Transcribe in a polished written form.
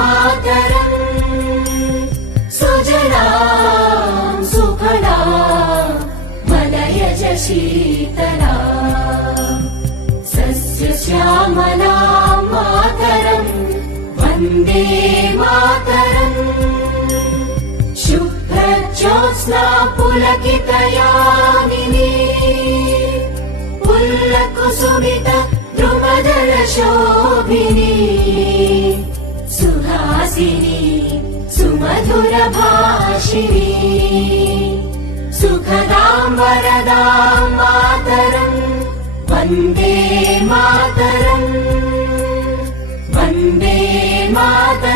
मातरम् सुजलां सुफलां मलयज शीतला सस्यश्यामलां मातरम् वन्दे मातरम् शुभ्रज्योत्स्ना पुलकितयामिनी पुल्लकुसुमित द्रुमदल शोभिनी सुहासिनी सुमधुर भाषिणी सुखदां वरदां मातरम् वन्दे मातरम् वन्दे मातरम्।